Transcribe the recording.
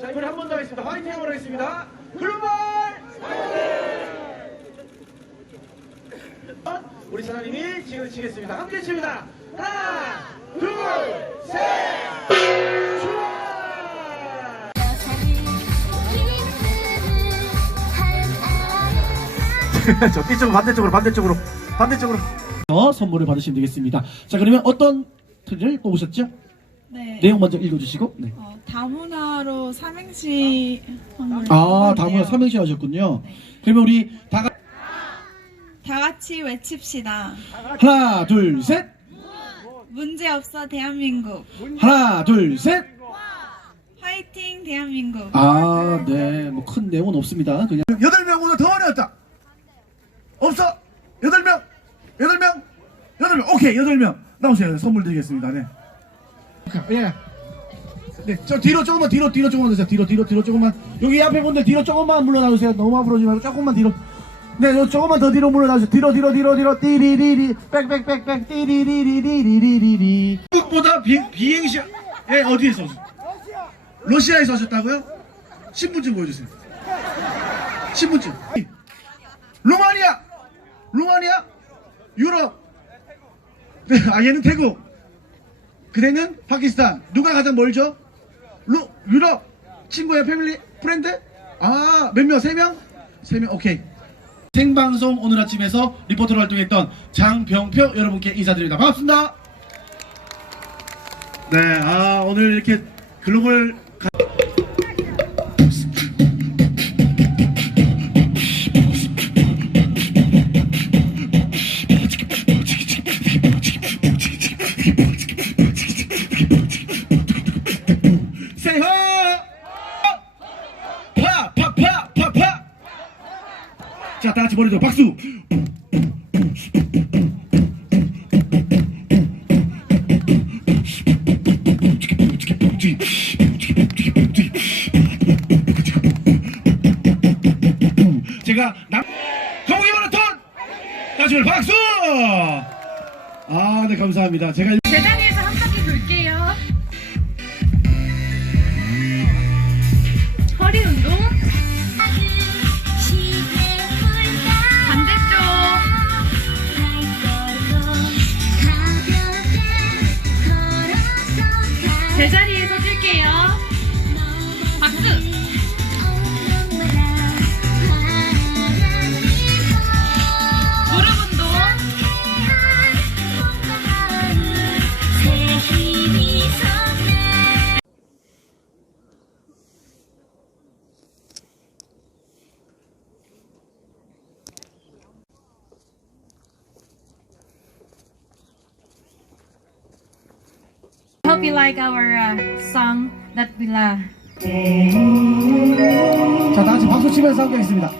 하겠습니다. 화이팅 한번 하겠습니다. 글로벌 어? 우리 사장님이 지금 치겠습니다. 함께 칩니다. 하나, 둘, 셋! 저 이쪽으로 반대쪽으로 반대쪽으로 반대쪽으로 어, 선물을 받으시면 되겠습니다. 자, 그러면 어떤 틀을 뽑으셨죠? 네. 내용 먼저 읽어주시고. 네. 어, 다문화로 삼행시 한번 아. 다음으로 삼행시 하셨군요. 그러면 우리 다 같이 다 같이 외칩시다. 하나, 둘, 셋. 문제 없어 대한민국. 하나, 둘, 셋. 화이팅 대한민국. 아, 네. 뭐 큰 내용은 없습니다. 그냥 여덟 명 오늘 더 어려웠다. 없어? 여덟 명? 여덟 명? 여덟 명? 오케이 여덟 명 나오세요. 선물 드리겠습니다. 네. 예. 네, 저 뒤로 조금만 뒤로 뒤로 조금만 드세요. 뒤로 뒤로 뒤로 조금만 여기 앞에 분들 뒤로 조금만 물러나 주세요. 너무 앞으로 오지 말고 조금만 뒤로. 네, 요 조금만 더 뒤로 물러나 주세요. 뒤로 뒤로 뒤로 뒤로 띠리리리 빽빽빽빽 띠리리리리리리리. 한국보다 비 비행시 예 어디에서 오셨? 러시아에서 오셨다고요? 신분증 보여주세요. 신분증. 루마니아, 루마니아, 유럽. 네, 아 얘는 태국. 그대는 파키스탄. 누가 가장 멀죠? 루, 유럽. 친구야, 패밀리, 프렌드? 아, 몇 명? 세 명? 세 명, 오케이. 생방송 오늘 아침에서 리포터로 활동했던 장병표 여러분께 인사드립니다. 반갑습니다. 네, 아, 오늘 이렇게 글로벌 같이 들 박수! 제가 남 거북이 마라톤 한번 박수! 아, 네 감사합니다. 제가 뛸게요. 박수. hope you like our uh, song that we love. 자, 다 같이 박수 치면서 함께 하겠습니다.